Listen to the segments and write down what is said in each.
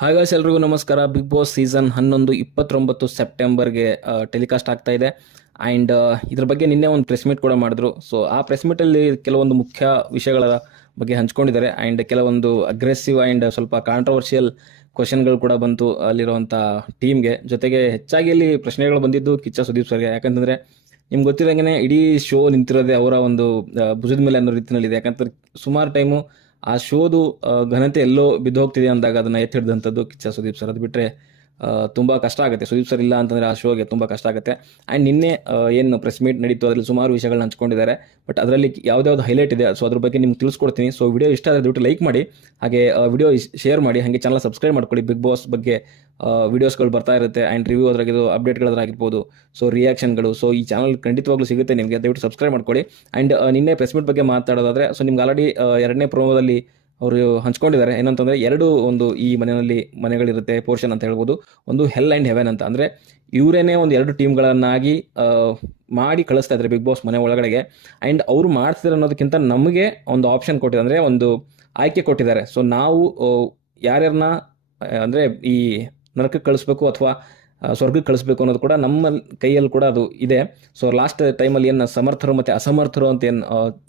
Hi guys, ಎಲ್ರಿಗೂ ನಮಸ್ಕಾರ. Big boss season 11 29 ಸೆಪ್ಟೆಂಬರ್ಗೆ telecast ಆಗ್ತಾ ಇದೆ. ಆ್ಯಂಡ್ ಇದ್ರ ಬಗ್ಗೆ ನಿನ್ನೆ ಒಂದು ಪ್ರೆಸ್ ಮೀಟ್ ಕೂಡ ಮಾಡಿದ್ರು. ಸೊ ಆ ಪ್ರೆಸ್ ಮೀಟಲ್ಲಿ ಕೆಲವೊಂದು ಮುಖ್ಯ ವಿಷಯಗಳ ಬಗ್ಗೆ ಹಂಚ್ಕೊಂಡಿದ್ದಾರೆ. ಆ್ಯಂಡ್ ಕೆಲವೊಂದು ಅಗ್ರೆಸಿವ್ ಆ್ಯಂಡ್ ಸ್ವಲ್ಪ ಕಾಂಟ್ರವರ್ಷಿಯಲ್ ಕ್ವಶನ್ಗಳು ಕೂಡ ಬಂತು ಅಲ್ಲಿರುವಂಥ ಟೀಮ್ಗೆ. ಜೊತೆಗೆ ಹೆಚ್ಚಾಗಿ ಅಲ್ಲಿ ಪ್ರಶ್ನೆಗಳು ಬಂದಿದ್ದು ಕಿಚ್ಚ ಸುದೀಪ್ ಸರ್ಗೆ. ಯಾಕಂತಂದರೆ ನಿಮ್ಗೆ ಗೊತ್ತಿರೋಂಗೆ ಇಡೀ ಶೋ ನಿಂತಿರೋದೇ ಅವರ ಒಂದು ಭುಜದ ಮೇಲೆ ಅನ್ನೋ ರೀತಿಯಲ್ಲಿದೆ. ಯಾಕಂತಂದ್ರೆ ಸುಮಾರು ಟೈಮು ಆ ಶೋದು ಘನತೆ ಎಲ್ಲೋ ಬಿದ್ದು ಹೋಗ್ತಿದೆ ಅಂದಾಗ ಅದನ್ನು ಎತ್ತಿ ಹಿಡಿದಂಥದ್ದು ಕಿಚ್ಚ ಸುದೀಪ್ ಸರ್. ಅದು ಬಿಟ್ಟರೆ ತುಂಬ ಕಷ್ಟ ಆಗುತ್ತೆ. ಸುದೀಪ್ ಸರ್ ಇಲ್ಲ ಅಂತಂದರೆ ಆ ಶೋಗೆ ತುಂಬ ಕಷ್ಟ ಆಗುತ್ತೆ. ಆ್ಯಂಡ್ ನಿನ್ನೆ ಏನು ಪ್ರೆಸ್ ಮೀಟ್ ನಡೀತು ಅದರಲ್ಲಿ ಸುಮಾರು ವಿಷಯಗಳನ್ನ ಹಂಚ್ಕೊಂಡಿದ್ದಾರೆ. ಬಟ್ ಅದರಲ್ಲಿ ಯಾವ್ದಾವ್ದು ಹೈಲೈಟ್ ಇದೆ, ಸೊ ಅದ್ರ ಬಗ್ಗೆ ನಿಮ್ಗೆ ತಿಳಿಸ್ಕೊಡ್ತೀನಿ. ಸೊ ವಿಡಿಯೋ ಇಷ್ಟ ಆದರೆ ದಯವಿಟ್ಟು ಲೈಕ್ ಮಾಡಿ, ಹಾಗೆ ವಿಡಿಯೋ ಶೇರ್ ಮಾಡಿ, ಹಾಗೆ ಚಾನಲ್ ಸಬ್ಸ್ಕ್ರೈಬ್ ಮಾಡ್ಕೊಳ್ಳಿ. ಬಿಗ್ ಬಾಸ್ ಬಗ್ಗೆ ವಿಡಿಯೋಸ್ಗಳು ಬರ್ತಾ ಇರುತ್ತೆ. ಆ್ಯಂಡ್ ರಿವ್ಯೂ ಅದ್ರಾಗಿದ್ದು ಅಪ್ಡೇಟ್ಗಳಾಗಿರ್ಬೋದು, ಸೊ ರಿಯಾಕ್ಷನ್ಗಳು. ಸೊ ಈ ಚಾನಲ್ ಖಂಡಿತವಾಗ್ಲೂ ಸಿಗುತ್ತೆ ನಿಮಗೆ, ದಯವಿಟ್ಟು ಸಬ್ಸ್ಕ್ರೈಬ್ ಮಾಡ್ಕೊಳ್ಳಿ. ಆ್ಯಂಡ್ ನಿನ್ನೆ ಪ್ರೆಸ್ ಮೀಟ್ ಬಗ್ಗೆ ಮಾತಾಡೋದಾದರೆ, ಸೊ ನಿಮ್ಗೆ ಆಲ್ರೆಡಿ ಎರಡನೇ ಪ್ರೋಮೋದಲ್ಲಿ ಅವರು ಹಂಚ್ಕೊಂಡಿದ್ದಾರೆ. ಏನಂತಂದರೆ ಒಂದು ಈ ಮನೆಗಳಿರುತ್ತೆ ಪೋರ್ಷನ್ ಅಂತ ಹೇಳ್ಬೋದು. ಒಂದು ಹೆಲ್ ಆ್ಯಂಡ್ ಹೆವೆನ್ ಅಂತ, ಅಂದರೆ ಇವರೇನೇ ಒಂದು ಎರಡು ಟೀಮ್ಗಳನ್ನಾಗಿ ಮಾಡಿ ಕಳಿಸ್ತಾ ಇದ್ದಾರೆ ಬಿಗ್ ಬಾಸ್ ಮನೆ ಒಳಗಡೆಗೆ. ಆ್ಯಂಡ್ ಅವರು ಮಾಡ್ತಿದ್ದಾರೆ ಅನ್ನೋದಕ್ಕಿಂತ ನಮಗೆ ಒಂದು ಆಪ್ಷನ್ ಕೊಟ್ಟಿದ್ದಾರೆ, ಅಂದರೆ ಒಂದು ಆಯ್ಕೆ ಕೊಟ್ಟಿದ್ದಾರೆ. ಸೊ ನಾವು ಯಾರ್ಯಾರನ್ನ ಅಂದರೆ ಈ ನರಕಕ್ಕೆ ಕಳಿಸ್ಬೇಕು ಅಥವಾ ಸ್ವರ್ಗಕ್ಕೆ ಕಳಿಸ್ಬೇಕು ಅನ್ನೋದು ಕೂಡ ನಮ್ಮ ಕೈಯಲ್ಲಿ ಕೂಡ ಅದು ಇದೆ. ಸೊ ಲಾಸ್ಟ್ ಟೈಮಲ್ಲಿ ಏನು ಸಮರ್ಥರು ಮತ್ತು ಅಸಮರ್ಥರು ಅಂತ ಏನು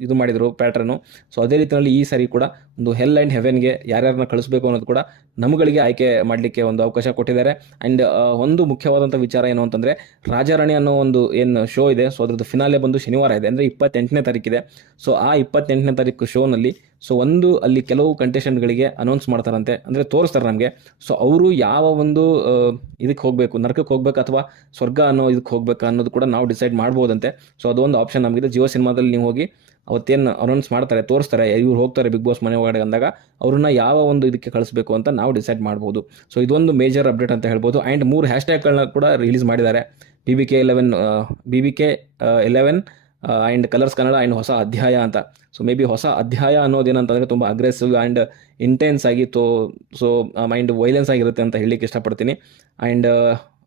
ಇದು ಮಾಡಿದರು ಪ್ಯಾಟ್ರನು, ಸೊ ಅದೇ ರೀತಿಯಲ್ಲಿ ಈ ಸಾರಿ ಕೂಡ ಒಂದು ಹೆಲ್ ಆ್ಯಂಡ್ ಹೆವೆನ್ಗೆ ಯಾರ್ಯಾರನ್ನ ಕಳಿಸ್ಬೇಕು ಅನ್ನೋದು ಕೂಡ ನಮ್ಮಗಳಿಗೆ ಆಯ್ಕೆ ಮಾಡಲಿಕ್ಕೆ ಒಂದು ಅವಕಾಶ ಕೊಟ್ಟಿದ್ದಾರೆ. ಆ್ಯಂಡ್ ಒಂದು ಮುಖ್ಯವಾದಂಥ ವಿಚಾರ ಏನು ಅಂತಂದರೆ, ರಾಜಾರಾಣಿ ಅನ್ನೋ ಒಂದು ಏನು ಶೋ ಇದೆ, ಸೊ ಅದ್ರದ್ದು ಫಿನಾಲೆ ಬಂದು ಶನಿವಾರ ಇದೆ, ಅಂದರೆ 28ನೇ ತಾರೀಕಿದೆ. ಸೊ ಆ 28ನೇ ತಾರೀಕು ಶೋನಲ್ಲಿ ಅಲ್ಲಿ ಕೆಲವು ಕಂಟೆಸ್ಟೆಂಟ್ಗಳಿಗೆ ಅನೌನ್ಸ್ ಮಾಡ್ತಾರಂತೆ, ಅಂದರೆ ತೋರಿಸ್ತಾರೆ ನಮಗೆ. ಸೊ ಅವರು ಯಾವ ಒಂದು ಇದಕ್ಕೆ ಹೋಗಬೇಕು, ನರಕಕ್ಕೆ ಹೋಗ್ಬೇಕು ಅಥವಾ ಸ್ವರ್ಗ ಅನ್ನೋ ಇದಕ್ಕೆ ಹೋಗ್ಬೇಕು ಅನ್ನೋದು ಕೂಡ ನಾವು ಡಿಸೈಡ್ ಮಾಡ್ಬೋದಂತೆ. ಸೊ ಅದೊಂದು ಆಪ್ಷನ್ ನಮಗಿದೆ. ಜಿಯೋ ಸಿನಿಮಾದಲ್ಲಿ ನೀವು ಹೋಗಿ ಅವತ್ತೇನು ಅನೌನ್ಸ್ ಮಾಡ್ತಾರೆ, ತೋರಿಸ್ತಾರೆ, ಇವ್ರು ಹೋಗ್ತಾರೆ ಬಿಗ್ ಬಾಸ್ ಮನೆ ಒಳಗಡೆ ಅಂದಾಗ ಅವ್ರನ್ನ ಯಾವ ಒಂದು ಇದಕ್ಕೆ ಕಳಿಸ್ಬೇಕು ಅಂತ ನಾವು ಡಿಸೈಡ್ ಮಾಡ್ಬೋದು. ಸೊ ಇದೊಂದು ಮೇಜರ್ ಅಪ್ಡೇಟ್ ಅಂತ ಹೇಳ್ಬೋದು. ಆ್ಯಂಡ್ 3 ಹ್ಯಾಶ್ಟ್ಯಾಗ್ಗಳನ್ನ ಕೂಡ ರಿಲೀಸ್ ಮಾಡಿದ್ದಾರೆ. BBK11 and colours Kannada and ಹೊಸ ಅಧ್ಯಾಯ ಅಂತ. ಸೊ ಮೇ ಬಿ ಹೊಸ ಅಧ್ಯಾಯ ಅನ್ನೋದೇನಂತಂದರೆ ತುಂಬ ಅಗ್ರೆಸಿವ್ ಆ್ಯಂಡ್ ಇಂಟೆನ್ಸ್ ಆಗಿ ಸೊ ಮೈಂಡ್ ವೈಲೆನ್ಸ್ ಆಗಿರುತ್ತೆ ಅಂತ ಹೇಳಲಿಕ್ಕೆ ಇಷ್ಟಪಡ್ತೀನಿ. ಆ್ಯಂಡ್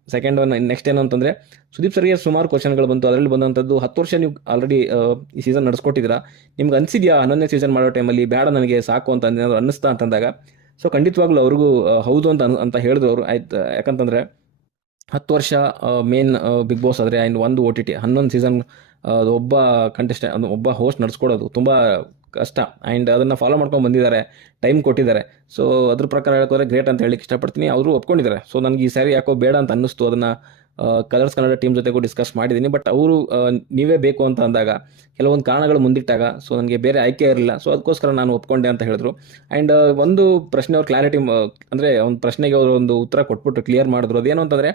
ಸೆಕೆಂಡ್ ನೆಕ್ಸ್ಟ್ ಏನು ಅಂತಂದರೆ, ಸುದೀಪ್ ಸರ್ಗೆ ಸುಮಾರು ಕ್ವಶನ್ಗಳು ಬಂತು. ಅದರಲ್ಲಿ ಬಂದಂಥದ್ದು 10 ವರ್ಷ ನೀವು ಆಲ್ರೆಡಿ ಈ ಸೀಸನ್ ನಡೆಸ್ಕೊಟ್ಟಿದ್ದೀರಾ, ನಿಮ್ಗೆ ಅನಿಸಿದ್ಯಾ 11ನೇ ಸೀಸನ್ ಮಾಡೋ ಟೈಮಲ್ಲಿ ಬೇಡ ನನಗೆ ಸಾಕು ಅಂತ ಏನಾದ್ರು ಅನ್ನಿಸ್ತಾ ಅಂತಂದಾಗ, ಸೊ ಖಂಡಿತವಾಗ್ಲೂ ಅವ್ರಿಗೂ ಹೌದು ಅಂತ ಹೇಳಿದ್ರು ಅವರು. ಆಯ್ತು, ಯಾಕಂತಂದರೆ 10 ವರ್ಷ ಮೇನ್ ಬಿಗ್ ಬಾಸ್ ಆದರೆ ಆ್ಯಂಡ್ ಒಂದು OTT 11 ಸೀಸನ್ ಒಬ್ಬ ಒಬ್ಬ ಹೋಸ್ಟ್ ನಡೆಸ್ಕೊಡೋದು ತುಂಬ ಕಷ್ಟ. ಆ್ಯಂಡ್ ಅದನ್ನು ಫಾಲೋ ಮಾಡ್ಕೊಂಡು ಬಂದಿದ್ದಾರೆ, ಟೈಮ್ ಕೊಟ್ಟಿದ್ದಾರೆ. ಸೊ ಅದ್ರ ಪ್ರಕಾರ ಹೇಳ್ಕೋದ್ರೆ ಗ್ರೇಟ್ ಅಂತ ಹೇಳಲಿಕ್ಕೆ ಇಷ್ಟಪಡ್ತೀನಿ. ಅವರು ಒಪ್ಕೊಂಡಿದ್ದಾರೆ. ಸೊ ನನಗೆ ಈ ಸಾರಿ ಯಾಕೋ ಬೇಡ ಅಂತ ಅನ್ನಿಸ್ತು. ಅದನ್ನು ಕಲರ್ಸ್ ಕನ್ನಡ ಟೀಮ್ ಜೊತೆಗೂ ಡಿಸ್ಕಸ್ ಮಾಡಿದ್ದೀನಿ. ಬಟ್ ಅವರು ನೀವೇ ಬೇಕು ಅಂತ ಅಂದಾಗ, ಕೆಲವೊಂದು ಕಾರಣಗಳು ಮುಂದಿಟ್ಟಾಗ, ಸೊ ನನಗೆ ಬೇರೆ ಆಯ್ಕೆ ಇರಲಿಲ್ಲ, ಸೊ ಅದಕ್ಕೋಸ್ಕರ ನಾನು ಒಪ್ಕೊಂಡೆ ಅಂತ ಹೇಳಿದ್ರು. ಆ್ಯಂಡ್ ಒಂದು ಪ್ರಶ್ನೆ ಅವ್ರು ಕ್ಲಾರಿಟಿ, ಅಂದರೆ ಒಂದು ಪ್ರಶ್ನೆಗೆ ಅವರು ಒಂದು ಉತ್ತರ ಕೊಟ್ಬಿಟ್ಟು ಕ್ಲಿಯರ್ ಮಾಡಿದ್ರು. ಅದೇನು ಅಂತಂದರೆ,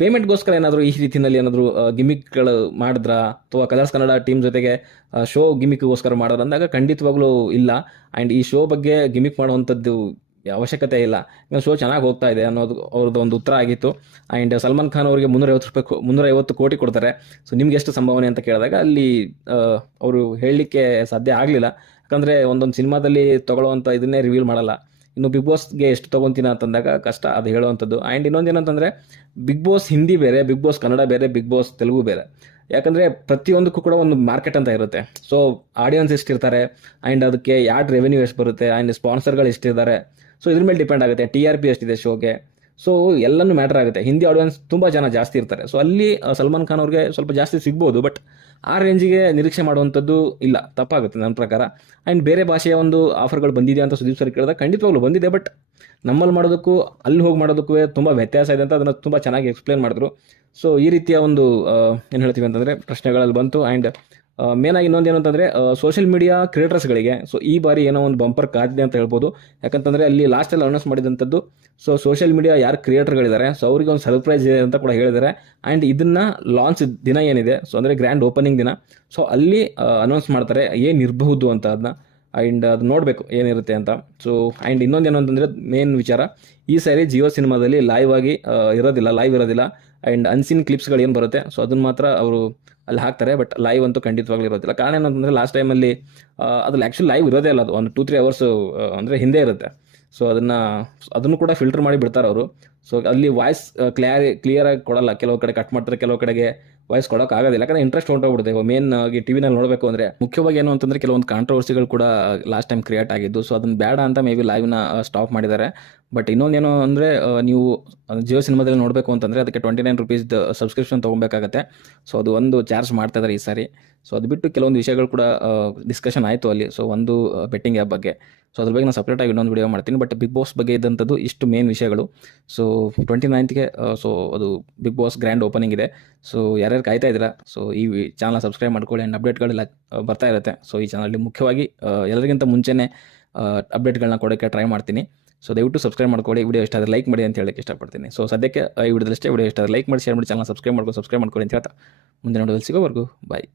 ಪೇಮೆಂಟ್ಗೋಸ್ಕರ ಏನಾದರೂ ಈ ರೀತಿಯಲ್ಲಿ ಏನಾದರೂ ಗಿಮಿಕ್ಗಳು ಮಾಡಿದ್ರಾ, ಅಥವಾ ಕಲರ್ಸ್ ಕನ್ನಡ ಟೀಮ್ ಜೊತೆಗೆ ಶೋ ಗಿಮಿಕ್ಗೋಸ್ಕರ ಮಾಡೋದು ಅಂದಾಗ ಖಂಡಿತವಾಗ್ಲೂ ಇಲ್ಲ. ಆ್ಯಂಡ್ ಈ ಶೋ ಬಗ್ಗೆ ಗಿಮಿಕ್ ಮಾಡುವಂಥದ್ದು ಅವಶ್ಯಕತೆ ಇಲ್ಲ, ಶೋ ಚೆನ್ನಾಗಿ ಹೋಗ್ತಾ ಇದೆ ಅನ್ನೋದು ಅವ್ರದ್ದು ಒಂದು ಉತ್ತರ ಆಗಿತ್ತು. ಆ್ಯಂಡ್ ಸಲ್ಮಾನ್ ಖಾನ್ ಅವರಿಗೆ 350 ಕೋಟಿ ಕೊಡ್ತಾರೆ. ಸೊ ನಿಮ್ಗೆ ಎಷ್ಟು ಸಂಭಾವನೆ ಅಂತ ಕೇಳಿದಾಗ ಅಲ್ಲಿ ಅವರು ಹೇಳಲಿಕ್ಕೆ ಸಾಧ್ಯ ಆಗಲಿಲ್ಲ. ಯಾಕಂದರೆ ಒಂದೊಂದು ಸಿನಿಮಾದಲ್ಲಿ ತೊಗೊಳ್ಳೋವಂಥ ಇದನ್ನೇ ರಿವೀಲ್ ಮಾಡಲ್ಲ. ಇನ್ನು ಬಿಗ್ ಬಾಸ್ಗೆ ಎಷ್ಟು ತೊಗೊತೀನ ಅಂತಂದಾಗ ಕಷ್ಟ ಅದು ಹೇಳುವಂಥದ್ದು. ಆ್ಯಂಡ್ ಇನ್ನೊಂದು ಏನಂತಂದರೆ, ಬಿಗ್ ಬಾಸ್ ಹಿಂದಿ ಬೇರೆ, ಬಿಗ್ ಬಾಸ್ ಕನ್ನಡ ಬೇರೆ, ಬಿಗ್ ಬಾಸ್ ತೆಲುಗು ಬೇರೆ. ಯಾಕಂದರೆ ಪ್ರತಿಯೊಂದಕ್ಕೂ ಕೂಡ ಒಂದು ಮಾರ್ಕೆಟ್ ಅಂತ ಇರುತ್ತೆ. ಸೊ ಆಡಿಯನ್ಸ್ ಎಷ್ಟಿರ್ತಾರೆ, ಆ್ಯಂಡ್ ಅದಕ್ಕೆ ಯಾಡ್ ರೆವೆನ್ಯೂ ಎಷ್ಟು ಬರುತ್ತೆ, ಆ್ಯಂಡ್ ಸ್ಪಾನ್ಸರ್ಗಳು ಎಷ್ಟಿದ್ದಾರೆ, ಸೊ ಇದ್ರ ಮೇಲೆ ಡಿಪೆಂಡ್ ಆಗುತ್ತೆ. TRP ಎಷ್ಟಿದೆ ಶೋಗೆ, ಸೊ ಎಲ್ಲನೂ ಮ್ಯಾಟರ್ ಆಗುತ್ತೆ. ಹಿಂದಿ ಆಡಿಯನ್ಸ್ ತುಂಬ ಜನ ಜಾಸ್ತಿ ಇರ್ತಾರೆ. ಸೊ ಅಲ್ಲಿ ಸಲ್ಮಾನ್ ಖಾನ್ ಅವ್ರಿಗೆ ಸ್ವಲ್ಪ ಜಾಸ್ತಿ ಸಿಗ್ಬೋದು, ಬಟ್ ಆ ರೇಂಜಿಗೆ ನಿರೀಕ್ಷೆ ಮಾಡುವಂಥದ್ದು ಇಲ್ಲ, ತಪ್ಪಾಗುತ್ತೆ ನನ್ನ ಪ್ರಕಾರ. ಆ್ಯಂಡ್ ಬೇರೆ ಭಾಷೆಯ ಒಂದು ಆಫರ್ಗಳು ಬಂದಿದೆ ಅಂತ ಸುದೀಪ್ ಸರ್ ಕೇಳಿದಾಗ ಖಂಡಿತವಾಗ್ಲೂ ಬಂದಿದೆ. ಬಟ್ ನಮ್ಮಲ್ಲಿ ಮಾಡೋದಕ್ಕೂ ಅಲ್ಲಿ ಹೋಗಿ ಮಾಡೋದಕ್ಕೂ ತುಂಬ ವ್ಯತ್ಯಾಸ ಇದೆ ಅಂತ ಅದನ್ನು ತುಂಬ ಚೆನ್ನಾಗಿ ಎಕ್ಸ್ಪ್ಲೇನ್ ಮಾಡಿದ್ರು. ಸೊ ಈ ರೀತಿಯ ಒಂದು ಏನು ಹೇಳ್ತೀವಿ ಅಂತಂದರೆ ಪ್ರಶ್ನೆಗಳಲ್ಲಿ ಬಂತು. ಆ್ಯಂಡ್ ಮೇನಾಗಿ ಇನ್ನೊಂದು ಅಂತಂದರೆ, ಸೋಷಿಯಲ್ ಮೀಡಿಯಾ ಕ್ರಿಯೇಟರ್ಸ್ಗಳಿಗೆ ಸೊ ಈ ಬಾರಿ ಏನೋ ಒಂದು ಬಂಪರ್ ಕಾದಿದೆ ಅಂತ ಹೇಳ್ಬೋದು. ಯಾಕಂತಂದರೆ ಅಲ್ಲಿ ಲಾಸ್ಟಲ್ಲಿ ಅನೌನ್ಸ್ ಮಾಡಿದಂಥದ್ದು, ಸೊ ಸೋಷಿಯಲ್ ಮೀಡಿಯಾ ಯಾರು ಕ್ರಿಯೇಟರ್ಗಳಿದ್ದಾರೆ, ಸೊ ಅವರಿಗೆ ಒಂದು ಸರ್ಪ್ರೈಸ್ ಇದೆ ಅಂತ ಕೂಡ ಹೇಳಿದ್ದಾರೆ. ಆ್ಯಂಡ್ ಇದನ್ನು ಲಾಂಚ್ ದಿನ ಏನಿದೆ, ಸೊ ಅಂದರೆ ಗ್ರ್ಯಾಂಡ್ ಓಪನಿಂಗ್ ದಿನ, ಸೊ ಅಲ್ಲಿ ಅನೌನ್ಸ್ ಮಾಡ್ತಾರೆ ಏನಿರಬಹುದು ಅಂತ ಅದನ್ನ. ಆ್ಯಂಡ್ ಅದು ನೋಡಬೇಕು ಏನಿರುತ್ತೆ ಅಂತ. ಸೊ ಆ್ಯಂಡ್ ಇನ್ನೊಂದು ಏನು ಅಂತಂದರೆ, ಮೇನ್ ವಿಚಾರ, ಈ ಸಾರಿ ಜಿಯೋ ಸಿನಿಮಾದಲ್ಲಿ ಲೈವ್ ಇರೋದಿಲ್ಲ. ಆ್ಯಂಡ್ ಅನ್ಸೀನ್ ಕ್ಲಿಪ್ಸ್ಗಳು ಏನು ಬರುತ್ತೆ, ಸೊ ಅದನ್ನು ಮಾತ್ರ ಅವರು ಅಲ್ಲಿ ಹಾಕ್ತಾರೆ. ಬಟ್ ಲೈವ್ ಅಂತೂ ಖಂಡಿತವಾಗ್ಲೂ ಇರೋದಿಲ್ಲ. ಕಾರಣ ಏನಂತಂದರೆ, ಲಾಸ್ಟ್ ಟೈಮಲ್ಲಿ ಅದ್ರಲ್ಲಿ ಆ್ಯಕ್ಚುಲಿ ಲೈವ್ ಇರೋದೇ ಇಲ್ಲ, ಅದು ಒಂದು 2-3 ಅವರ್ಸು ಅಂದರೆ ಹಿಂದೆ ಇರುತ್ತೆ. ಸೊ ಅದನ್ನು ಕೂಡ ಫಿಲ್ಟರ್ ಮಾಡಿ ಬಿಡ್ತಾರೆ ಅವರು. ಸೊ ಅಲ್ಲಿ ವಾಯ್ಸ್ ಕ್ಲಿಯರಾಗಿ ಕೊಡಲ್ಲ, ಕೆಲವು ಕಡೆ ಕಟ್ ಮಾಡ್ತಾರೆ, ಕೆಲವು ಕಡೆಗೆ ವಾಯ್ಸ್ ಕೊಡೋಕ್ಕಾಗೋದಿಲ್ಲ. ಯಾಕಂದರೆ ಇಂಟ್ರೆಸ್ಟ್ ಹೊಂಟೋಗ್ಬಿಡುತ್ತೆ. ಮೇನ್ ಆಗಿ ಟಿವಿನಲ್ಲಿ ನೋಡಬೇಕು ಅಂದರೆ. ಮುಖ್ಯವಾಗಿ ಏನು ಅಂತಂದರೆ, ಕೆಲವೊಂದು ಕಾಂಟ್ರವರ್ಸಿಗಳು ಕೂಡ ಲಾಸ್ಟ್ ಟೈಮ್ ಕ್ರಿಯೇಟ್ ಆಗಿದ್ದು, ಸೊ ಅದನ್ನು ಬೇಡ ಅಂತ ಮೇ ಬಿ ಲೈವ್ನ ಸ್ಟಾಪ್ ಮಾಡಿದ್ದಾರೆ. ಬಟ್ ಇನ್ನೊಂದೇನು ಅಂದರೆ ನೀವು ಜಿಯೋ ಸಿನಿಮಾದಲ್ಲಿ ನೋಡಬೇಕು ಅಂತಂದರೆ ಅದಕ್ಕೆ ₹29 ಸಬ್ಸ್ಕ್ರಿಪ್ಷನ್ ತೊಗೊಬೇಕಾಗತ್ತೆ. ಸೊ ಅದು ಒಂದು ಚಾರ್ಜ್ ಮಾಡ್ತಾ ಇದ್ದಾರೆ ಈ ಸಾರಿ. ಸೊ ಅದು ಬಿಟ್ಟು ಕೆಲವೊಂದು ವಿಷಯಗಳು ಕೂಡ ಡಿಸ್ಕಷನ್ ಆಯಿತು ಅಲ್ಲಿ. ಸೊ ಒಂದು ಬೆಟ್ಟಿಂಗ್ ಆ್ಯಪ್ ಬಗ್ಗೆ. ಸೊ ಅದ್ರ ಬಗ್ಗೆ ನಾನು ಸಪ್ರೇಟಾಗಿ ಇನ್ನೊಂದು ವಿಡಿಯೋ ಮಾಡ್ತೀನಿ. ಬಟ್ ಬಿಗ್ ಬಾಸ್ ಬಗ್ಗೆ ಇದ್ದಂಥದ್ದು ಇಷ್ಟು ಮೇನ್ ವಿಷಯಗಳು. ಸೊ 29ಗೆ ಸೊ ಅದು ಬಿಗ್ ಬಾಸ್ ಗ್ರ್ಯಾಂಡ್ ಓಪನಿಂಗ್ ಇದೆ. ಸೊ ಯಾರ್ಯಾರು ಕಾಯ್ತಾ ಇದ್ದೀರಾ, ಸೊ ಈ ಚಾನಲ್ನ ಸಬ್ಸ್ಕ್ರೈಬ್ ಮಾಡ್ಕೊಳ್ಳಿ ಆ್ಯಂಡ್ ಅಪ್ಡೇಟ್ಗಳೆಲ್ಲ ಬರ್ತಾ ಇರುತ್ತೆ. ಸೊ ಈ ಚಾನಲಲ್ಲಿ ಮುಖ್ಯವಾಗಿ ಎಲ್ಲರಿಗಿಂತ ಮುಂಚೆನೇ ಅಪ್ಡೇಟ್ಗಳನ್ನ ಕೊಡೋಕ್ಕೆ ಟ್ರೈ ಮಾಡ್ತೀನಿ. ಸೊ ದಯವಿಟ್ಟು ಸಬ್ಸ್ಕ್ರೈಬ್ ಮಾಡ್ಕೊಳ್ಳಿ. ವಿಡಿಯೋ ಇಷ್ಟ ಆದರೆ ಲೈಕ್ ಮಾಡಿ ಅಂತ ಹೇಳಕ್ಕೆ ಇಷ್ಟಪಡ್ತೀನಿ. ಸೊ ಸದ್ಯಕ್ಕೆ ಈ ವಿಡಿಯೋದಲ್ಲಷ್ಟೇ. ವಿಡಿಯೋ ಇಷ್ಟ ಆದರೆ ಲೈಕ್ ಮಾಡಿ, ಶೇರ್ ಮಾಡಿ, ಚಾನಲ್ ಸಬ್ಸ್ಕ್ರೈಬ್ ಮಾಡ್ಕೊಳ್ಳಿ ಅಂತ ಹೇಳ್ತಾ ಮುಂದಿನ ವಿಡಿಯೋದಲ್ಲಿ ಸಿಗೋವರೆಗೂ ಬಾಯ್.